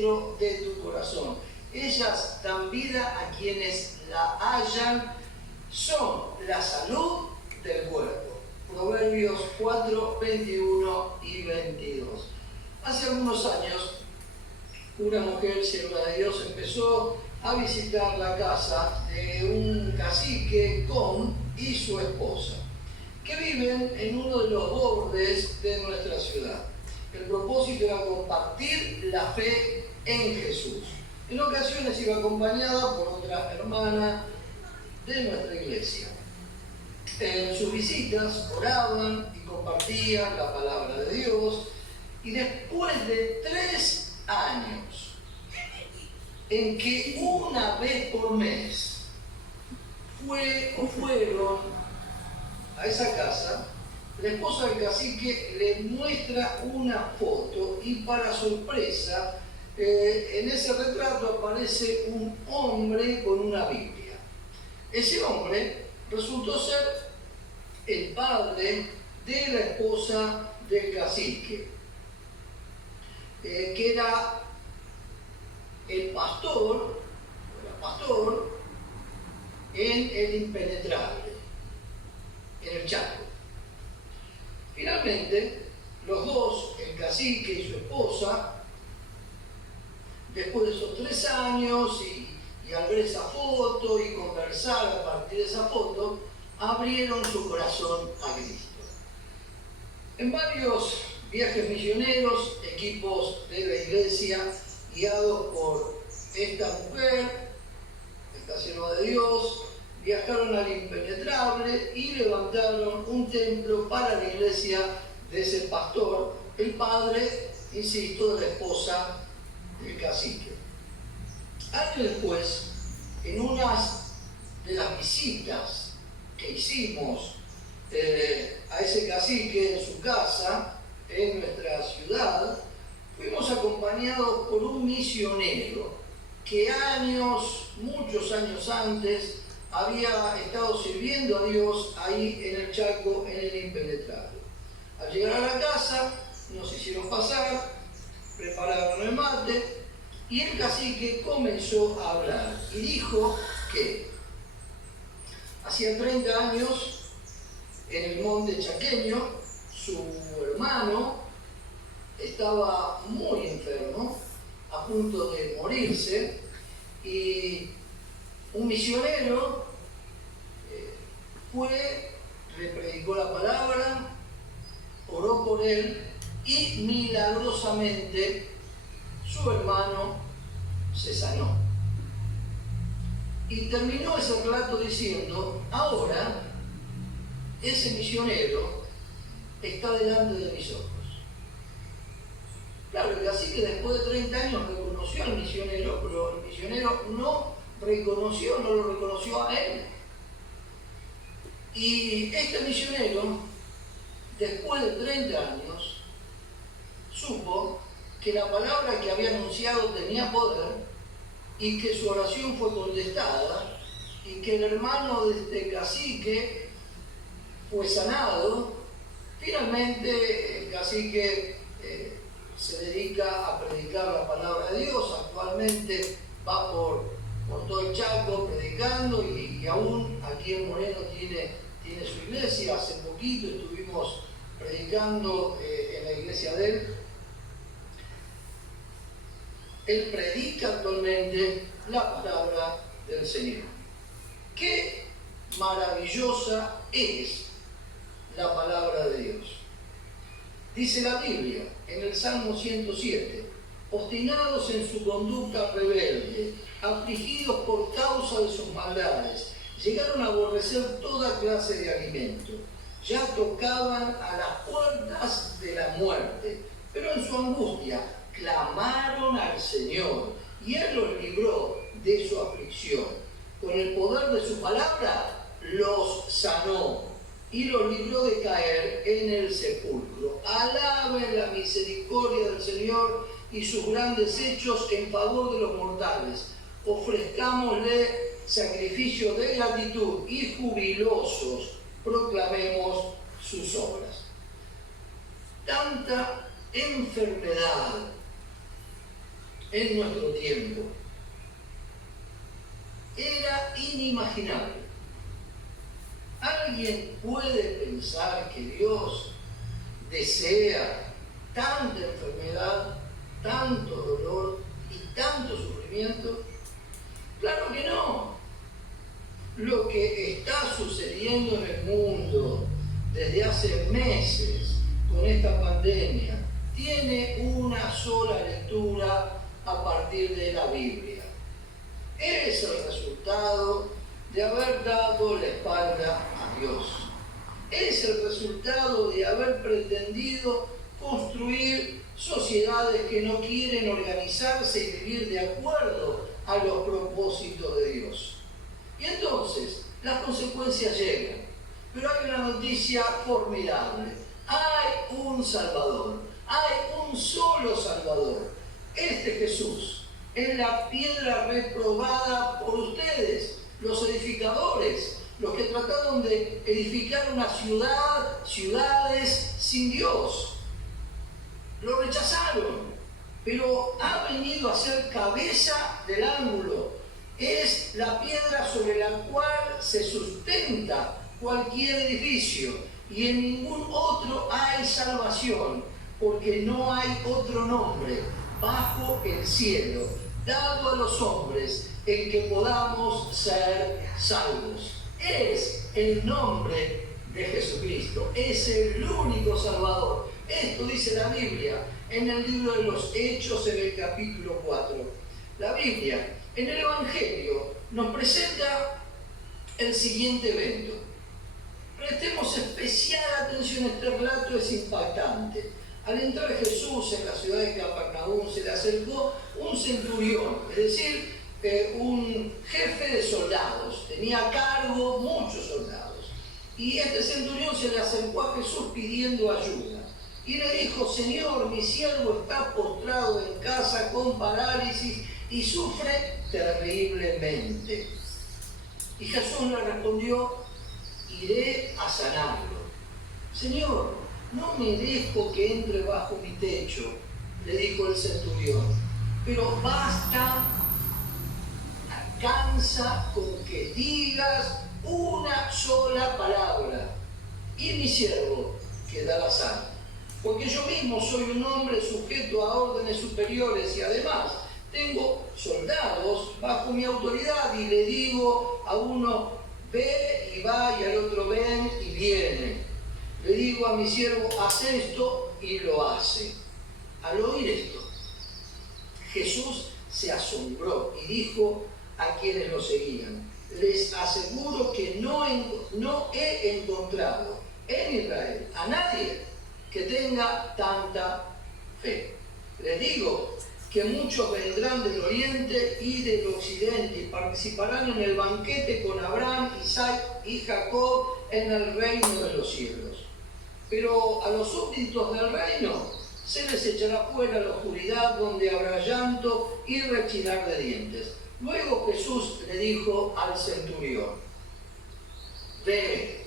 dentro de tu corazón. Ellas dan vida a quienes la hallan, son la salud del cuerpo. Proverbios 4, 21 y 22. Hace algunos años, una mujer sierva de Dios empezó a visitar la casa de un cacique y su esposa, que viven en uno de los bordes de nuestra ciudad. El propósito era compartir la fe en Jesús. En ocasiones iba acompañada por otra hermana de nuestra iglesia. En sus visitas oraban y compartían la palabra de Dios, y después de 3 años en que una vez por mes fueron a esa casa, la esposa del cacique le muestra una foto y, para sorpresa, en ese retrato aparece un hombre con una Biblia. Ese hombre resultó ser el padre de la esposa del cacique, que era el pastor en el Impenetrable, en el Chaco. Finalmente, los dos, el cacique y su esposa, después de esos 3 años y al ver esa foto y conversar a partir de esa foto, abrieron su corazón a Cristo. En varios viajes misioneros, equipos de la iglesia, guiados por esta mujer, esta sierva de Dios, viajaron al Impenetrable y levantaron un templo para la iglesia de ese pastor, el padre, insisto, de la esposa del cacique. Años después, en una de las visitas que hicimos a ese cacique en su casa, en nuestra ciudad, fuimos acompañados por un misionero que muchos años antes, había estado sirviendo a Dios ahí en el Chaco, en el Impenetrable. Al llegar a la casa, nos hicieron pasar, prepararon el mate, y el cacique comenzó a hablar y dijo que hacía 30 años, en el monte chaqueño, su hermano estaba muy enfermo, a punto de morirse, y un misionero le predicó la palabra, oró por él, y milagrosamente su hermano se sanó. Y terminó ese relato diciendo: ahora ese misionero está delante de mis ojos. Claro, el cacique después de 30 años reconoció al misionero, pero el misionero no lo reconoció a él. Y este misionero, después de 30 años, supo que la palabra que había anunciado tenía poder y que su oración fue contestada y que el hermano de este cacique fue sanado. Finalmente, el cacique se dedica a predicar la palabra de Dios. Actualmente va por todo el Chaco predicando y aún aquí en Moreno tiene su iglesia. Hace poquito estuvimos predicando en la iglesia de él. Él predica actualmente la palabra del Señor. Qué maravillosa es la palabra de Dios. Dice la Biblia en el Salmo 107: obstinados en su conducta rebelde, afligidos por causa de sus maldades, llegaron a aborrecer toda clase de alimento. Ya tocaban a las puertas de la muerte, pero en su angustia clamaron al Señor, y Él los libró de su aflicción. Con el poder de su palabra los sanó y los libró de caer en el sepulcro. Alaben la misericordia del Señor y sus grandes hechos en favor de los mortales. Ofrezcámosle sacrificio de gratitud y jubilosos proclamemos sus obras. Tanta enfermedad en nuestro tiempo. Era inimaginable. ¿Alguien puede pensar que Dios desea tanta enfermedad, tanto dolor y tanto sufrimiento? Claro que no. Lo que está sucediendo en el mundo desde hace meses con esta pandemia tiene una sola lectura a partir de la Biblia. Es el resultado de haber dado la espalda a Dios. Es el resultado de haber pretendido construir sociedades que no quieren organizarse y vivir de acuerdo a los propósitos de Dios. Y entonces, las consecuencias llegan. Pero hay una noticia formidable. Hay un Salvador. Hay un solo Salvador. Este Jesús es la piedra reprobada por ustedes, los edificadores, los que trataron de edificar una ciudad, ciudades sin Dios. Lo rechazaron, pero ha venido a ser cabeza del ángulo. Es la piedra sobre la cual se sustenta cualquier edificio y en ningún otro hay salvación, porque no hay otro nombre bajo el cielo dado a los hombres en que podamos ser salvos. Es el nombre de Jesucristo, es el único Salvador. Esto dice la Biblia en el libro de los Hechos, en el capítulo 4. La Biblia en el Evangelio nos presenta el siguiente evento. Prestemos especial atención, este relato es impactante. Al entrar Jesús en la ciudad de Capernaum se le acercó un centurión, es decir, un jefe de soldados, tenía a cargo muchos soldados. Y este centurión se le acercó a Jesús pidiendo ayuda. Y le dijo: Señor, mi siervo está postrado en casa con parálisis y sufre terriblemente. Y Jesús le respondió: iré a sanarlo. Señor, no merezco que entre bajo mi techo, le dijo el centurión, pero basta, alcanza con que digas una sola palabra y mi siervo quedará sano. Porque yo mismo soy un hombre sujeto a órdenes superiores y además tengo soldados bajo mi autoridad y le digo a uno ve y va y al otro ven y viene. Le digo a mi siervo haz esto y lo hace. Al oír esto, Jesús se asombró y dijo a quienes lo seguían: les aseguro que no he encontrado en Israel a nadie que tenga tanta fe. Les digo que muchos vendrán del oriente y del occidente y participarán en el banquete con Abraham, Isaac y Jacob en el reino de los cielos. Pero a los súbditos del reino se les echará fuera a la oscuridad, donde habrá llanto y rechinar de dientes. Luego Jesús le dijo al centurión: ve,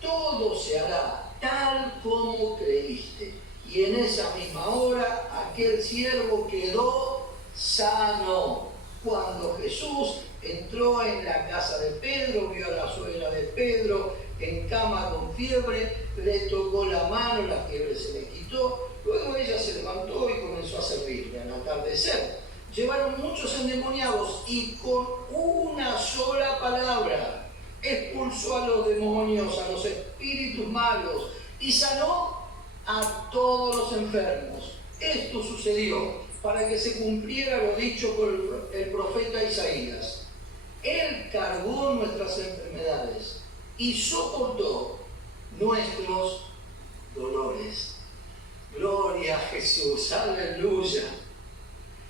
todo se hará tal como creíste. Y en esa misma hora aquel siervo quedó sano. Cuando Jesús entró en la casa de Pedro, vio a la suegra de Pedro en cama con fiebre, le tocó la mano, la fiebre se le quitó, luego ella se levantó y comenzó a servirle. Al atardecer llevaron muchos endemoniados y con una sola palabra expulsó a los demonios, a los espíritus malos y sanó a todos los enfermos. Esto sucedió para que se cumpliera lo dicho por el profeta Isaías. Él cargó nuestras enfermedades y soportó nuestros dolores. Gloria a Jesús, aleluya.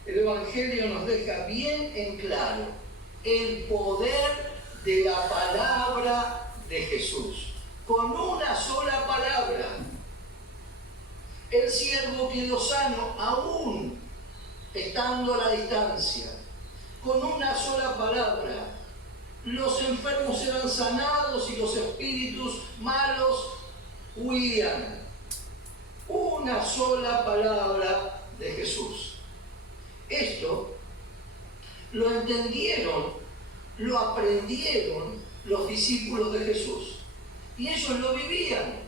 El Evangelio nos deja bien en claro el poder de la palabra de Jesús. Con una sola palabra, el siervo quedó sano aún estando a la distancia. Con una sola palabra, los enfermos eran sanados y los espíritus malos huían. Una sola palabra de Jesús. lo entendieron, lo aprendieron los discípulos de Jesús. Y ellos lo vivían.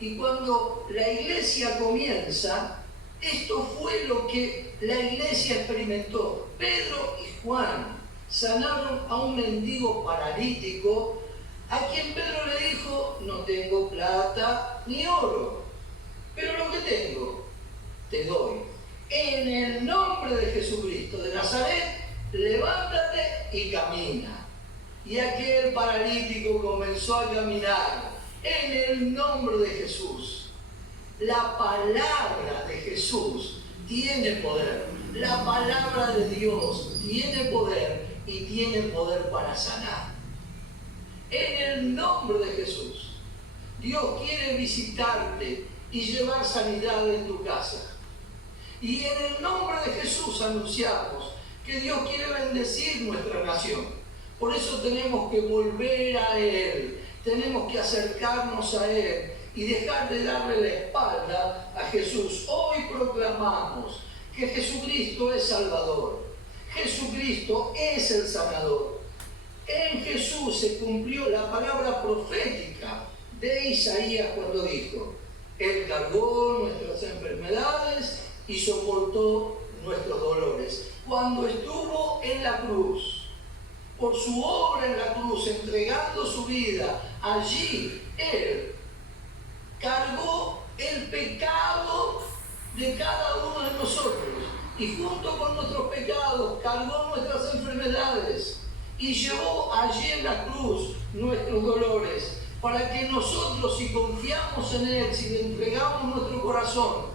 Y cuando la iglesia comienza, esto fue lo que la iglesia experimentó. Pedro y Juan sanaron a un mendigo paralítico, a quien Pedro le dijo: no tengo plata ni oro, pero lo que tengo te doy. En el nombre de Jesucristo de Nazaret, levántate y camina. Y aquel paralítico comenzó a caminar en el nombre de Jesús. La palabra de Jesús tiene poder. La palabra de Dios tiene poder y tiene poder para sanar. En el nombre de Jesús, Dios quiere visitarte y llevar sanidad en tu casa. Y en el nombre de Jesús anunciamos que Dios quiere bendecir nuestra nación. Por eso tenemos que volver a Él, tenemos que acercarnos a Él y dejar de darle la espalda a Jesús. Hoy proclamamos que Jesucristo es Salvador, Jesucristo es el sanador. En Jesús se cumplió la palabra profética de Isaías cuando dijo: Él cargó nuestras enfermedades y soportó nuestros dolores. Cuando estuvo en la cruz, por su obra en la cruz, entregando su vida, allí Él cargó el pecado de cada uno de nosotros y junto con nuestros pecados cargó nuestras enfermedades y llevó allí en la cruz nuestros dolores, para que nosotros, si confiamos en Él, si le entregamos nuestro corazón,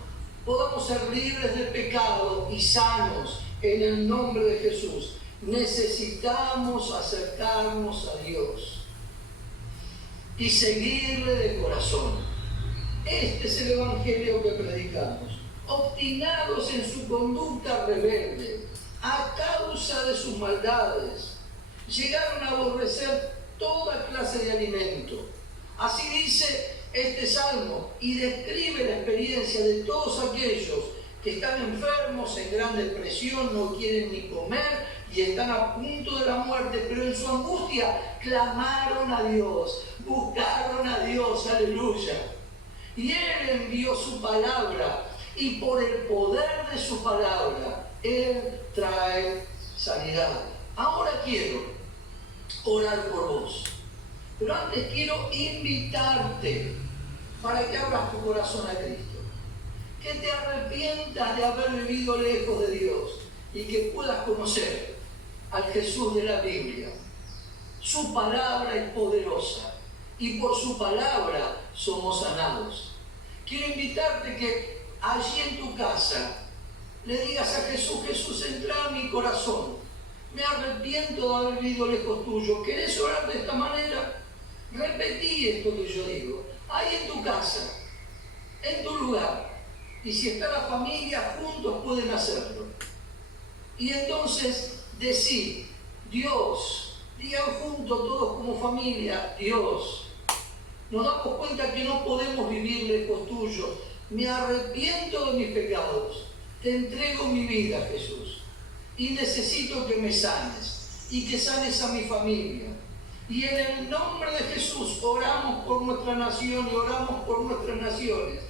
podamos ser libres del pecado y sanos en el nombre de Jesús. Necesitamos acercarnos a Dios y seguirle de corazón. Este es el evangelio que predicamos. Obstinados en su conducta rebelde, a causa de sus maldades, llegaron a aborrecer toda clase de alimento. Así dice este salmo y describe la experiencia de todos aquellos que están enfermos, en gran depresión, no quieren ni comer y están a punto de la muerte, pero en su angustia clamaron a Dios, buscaron a Dios, aleluya. Y Él envió su palabra y por el poder de su palabra, Él trae sanidad. Ahora quiero orar por vos, pero antes quiero invitarte para que abras tu corazón a Cristo, que te arrepientas de haber vivido lejos de Dios y que puedas conocer al Jesús de la Biblia. Su palabra es poderosa y por su palabra somos sanados. Quiero invitarte que allí en tu casa le digas a Jesús: Jesús, entra a mi corazón, me arrepiento de haber vivido lejos tuyo. ¿Querés orar de esta manera? Repetí esto que yo digo, ahí en tu casa, en tu lugar. Y si está la familia, juntos pueden hacerlo. Y entonces decí: Dios, digan juntos todos como familia: Dios, nos damos cuenta que no podemos vivir lejos tuyo. Me arrepiento de mis pecados. Te entrego mi vida, Jesús. Y necesito que me sanes y que sanes a mi familia. Y en el nombre de Jesús oramos por nuestra nación y oramos por nuestras naciones.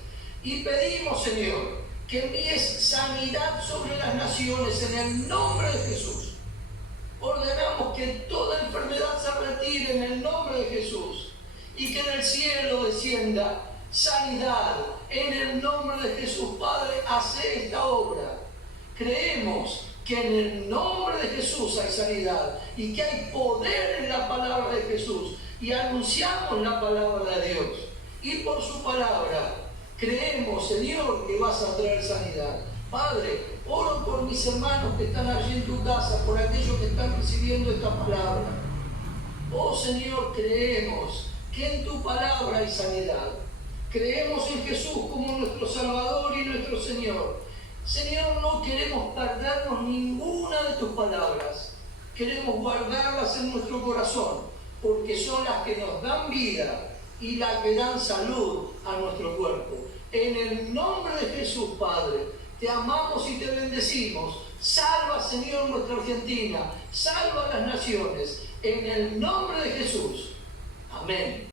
Y pedimos, Señor, que envíes sanidad sobre las naciones en el nombre de Jesús. Ordenamos que toda enfermedad se retire en el nombre de Jesús y que del cielo descienda sanidad en el nombre de Jesús. Padre, hace esta obra. Creemos que en el nombre de Jesús hay sanidad y que hay poder en la palabra de Jesús y anunciamos la palabra de Dios y por su palabra creemos, Señor, que vas a traer sanidad. Padre, oro por mis hermanos que están allí en tu casa, por aquellos que están recibiendo esta palabra. Oh Señor, creemos que en tu palabra hay sanidad. Creemos en Jesús como nuestro Salvador y nuestro Señor. Señor, no queremos perdernos ninguna de tus palabras. Queremos guardarlas en nuestro corazón, porque son las que nos dan vida y las que dan salud a nuestro cuerpo. En el nombre de Jesús, Padre, te amamos y te bendecimos. Salva, Señor, nuestra Argentina. Salva a las naciones. En el nombre de Jesús. Amén.